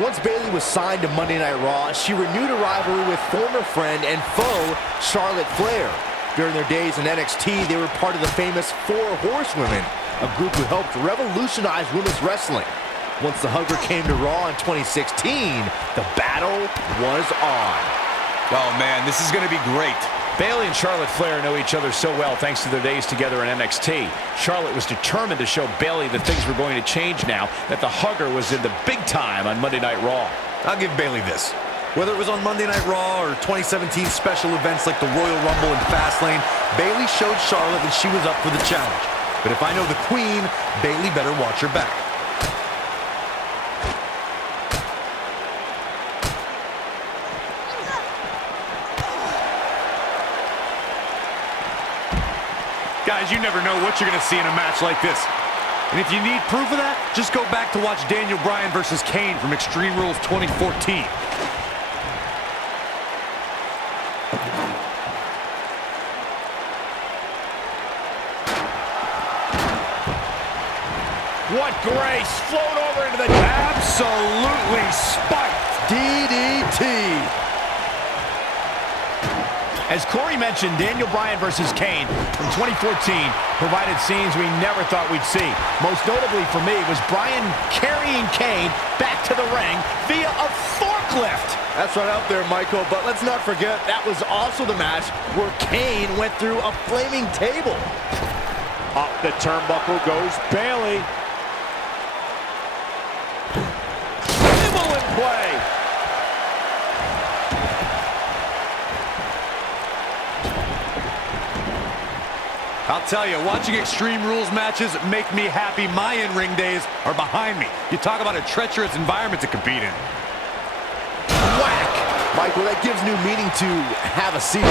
Once Bayley was signed to Monday Night Raw, she renewed a rivalry with former friend and foe Charlotte Flair. During their days in NXT, they were part of the famous Four Horsewomen, a group who helped revolutionize women's wrestling. Once the Hugger came to Raw in 2016, the battle was on. Oh man, this is going to be great. Bayley and Charlotte Flair know each other so well thanks to their days together in NXT. Charlotte was determined to show Bayley that things were going to change now that the Hugger was in the big time on Monday Night Raw. I'll give Bayley this. Whether it was on Monday Night Raw or 2017 special events like the Royal Rumble and Fastlane, Bayley showed Charlotte that she was up for the challenge. But if I know the Queen, Bayley better watch her back. Guys, you never know what you're going to see in a match like this. And if you need proof of that, just go back to watch Daniel Bryan versus Kane from Extreme Rules 2014. What grace! Float over into the... Absolutely spiked. DDT. As Corey mentioned, Daniel Bryan versus Kane from 2014 provided scenes we never thought we'd see. Most notably for me was Bryan carrying Kane back to the ring via a forklift. That's right out there, Michael, but let's not forget that was also the match where Kane went through a flaming table. Up the turnbuckle goes Bayley. Table in play. I'll tell you, watching Extreme Rules matches make me happy. My in-ring days are behind me. You talk about a treacherous environment to compete in. Whack! Michael, that gives new meaning to have a seat.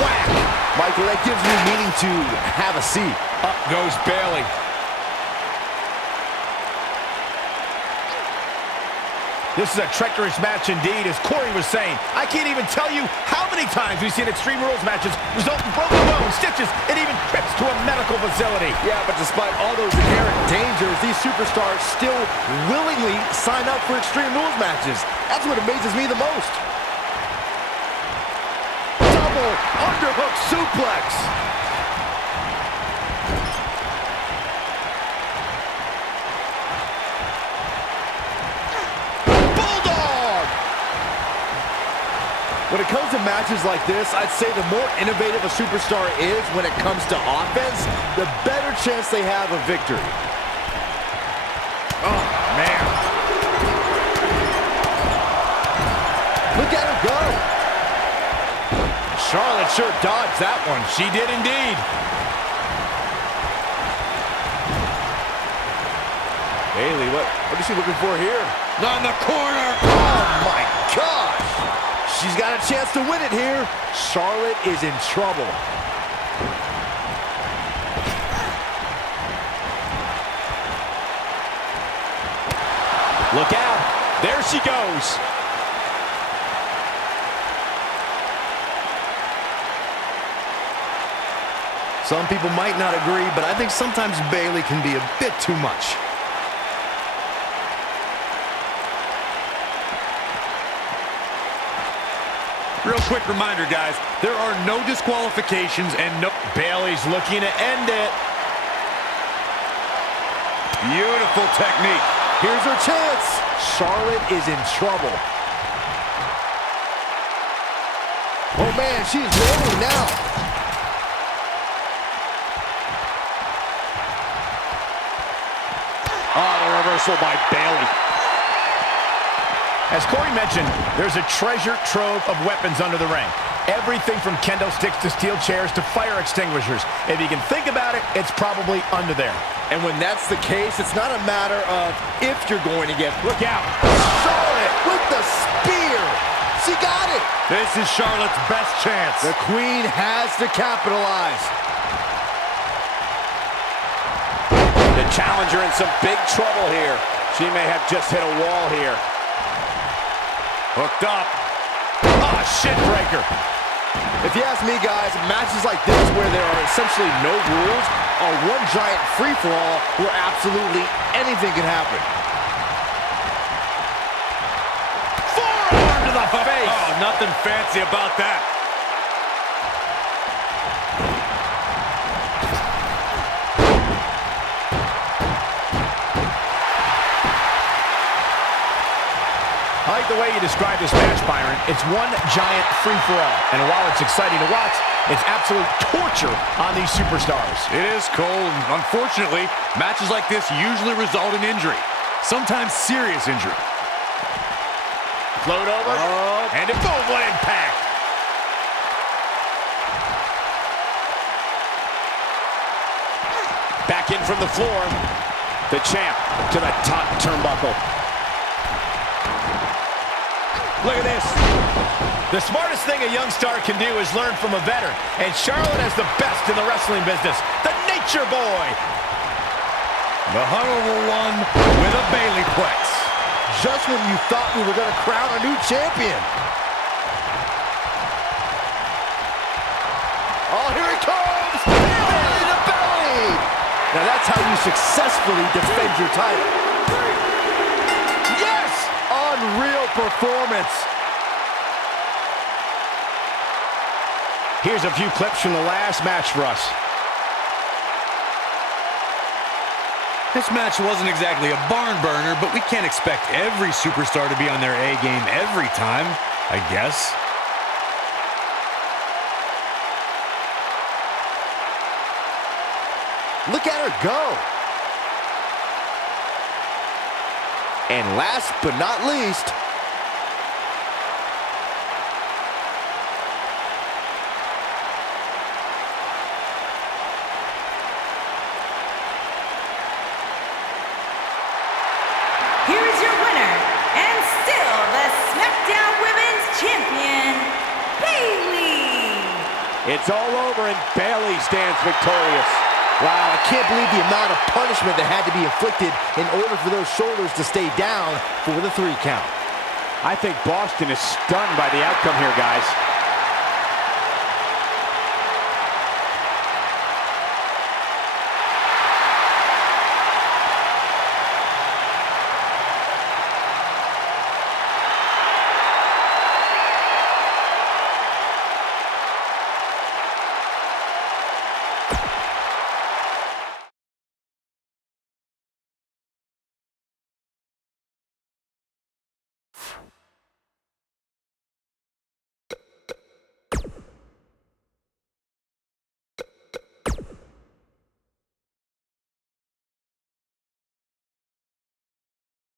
Whack! Michael, that gives new meaning to have a seat. Up goes Bayley. This is a treacherous match indeed, as Corey was saying. I can't even tell you how many times we've seen Extreme Rules matches result in broken bones, stitches, and even trips to a medical facility. Yeah, but despite all those inherent dangers, these superstars still willingly sign up for Extreme Rules matches. That's what amazes me the most. Double underhook suplex. When it comes to matches like this, I'd say the more innovative a superstar is when it comes to offense, the better chance they have of victory. Oh, man. Look at her go. Charlotte sure dodged that one. She did indeed. Bayley, what is she looking for here? On the corner. Oh, my gosh. She's got a chance to win it here. Charlotte is in trouble. Look out. There she goes. Some people might not agree, but I think sometimes Bayley can be a bit too much. Real quick reminder, guys, there are no disqualifications and no... Bayley's looking to end it. Beautiful technique. Here's her chance. Charlotte is in trouble. Oh, man, she's rolling now. Oh, the reversal by Bayley. As Corey mentioned, there's a treasure trove of weapons under the ring. Everything from kendo sticks to steel chairs to fire extinguishers. If you can think about it, it's probably under there. And when that's the case, it's not a matter of if you're going to get... Look out. Charlotte with the spear. She got it. This is Charlotte's best chance. The Queen has to capitalize. The challenger in some big trouble here. She may have just hit a wall here. Hooked up. Oh, shit breaker. If you ask me, guys, matches like this where there are essentially no rules are one giant free-for-all where absolutely anything can happen. Forearm to the face. Oh, nothing fancy about that. I like the way you describe this match, Byron. It's one giant free-for-all. And while it's exciting to watch, it's absolute torture on these superstars. It is, Cole. Unfortunately, matches like this usually result in injury. Sometimes serious injury. Float over. And a boom, what impact. Back in from the floor. The champ to the top turnbuckle. Look at this. The smartest thing a young star can do is learn from a veteran. And Charlotte has the best in the wrestling business. The Nature Boy. The Honorable One with a Bayley Plex. Just when you thought we were going to crown a new champion. Oh, here it comes! Belly to belly! Now that's how you successfully defend your title. Yes! Unreal performance. Here's a few clips from the last match for us. This match wasn't exactly a barn burner, but we can't expect every superstar to be on their A game every time, I guess. Look at her go. And last but not least, here is your winner, and still the SmackDown Women's Champion, Bayley. It's all over and Bayley stands victorious. wow, I can't believe the amount of punishment that had to be inflicted in order for those shoulders to stay down for the 3 count. I think Boston is stunned by the outcome here, guys.